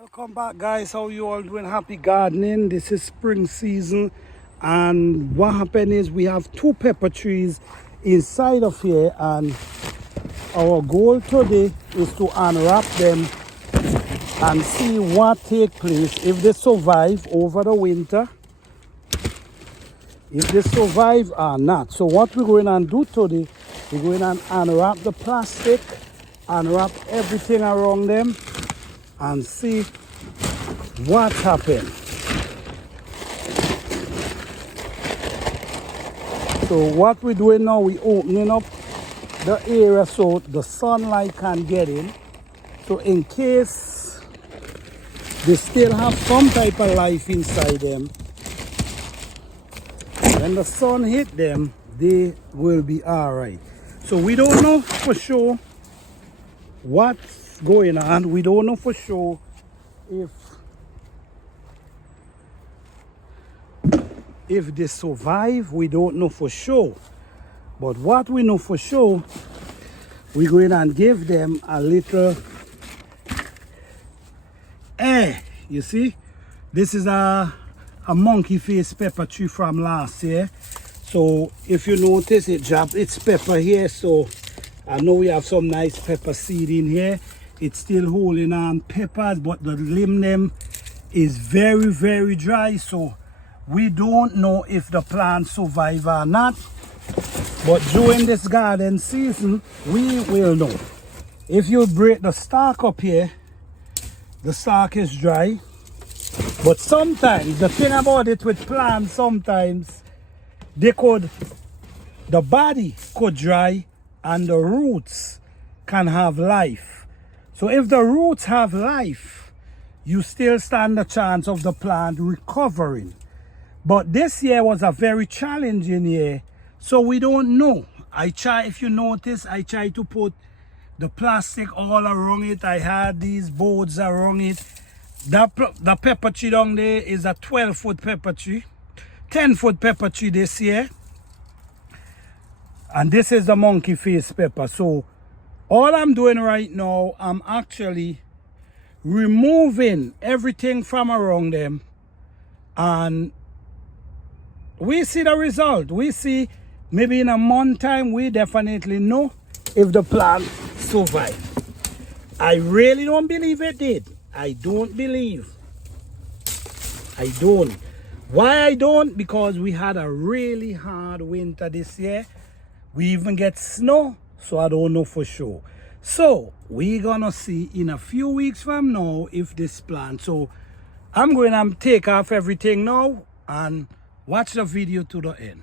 Welcome back, guys. How you all doing? Happy gardening. This is spring season, and what happened is we have two pepper trees inside of here, and our goal today is to unwrap them and see what take place, if they survive over the winter, if they survive or not. So what we're going to do today, we're going to unwrap the plastic, unwrap everything around them, and see what happened. So what we're doing now, we're opening up the area so the sunlight can get in. So in case they still have some type of life inside them, when the sun hit them, they will be all right. So we don't know for sure what's going on. We don't know for sure if they survive. We don't know for sure. But what we know for sure, we're going to give them a little air. You see, this is a monkey face pepper tree from last year. So if you notice, it dropped its pepper here. So I know we have some nice pepper seed in here. It's still holding on peppers, but the limb them is very, very dry. So we don't know if the plant survive or not. But during this garden season, we will know. If you break the stalk up here, the stalk is dry. But sometimes, the thing about it with plants, sometimes the body could dry and the roots can have life. So if the roots have life, you still stand a chance of the plant recovering. But this year was a very challenging year, so we don't know. If you notice, I tried to put the plastic all around it. I had these boards around it. The pepper tree down there is a 12-foot pepper tree, 10-foot pepper tree this year. And this is the monkey face pepper. So all I'm doing right now, I'm actually removing everything from around them, and we see the result. We see maybe in a month time, we definitely know if the plant survived. I really don't believe it did. I don't believe. I don't. Why I don't? Because we had a really hard winter this year. We even get snow, so I don't know for sure. So we're gonna see in a few weeks from now if this plant. So I'm going to take off everything now and watch the video to the end.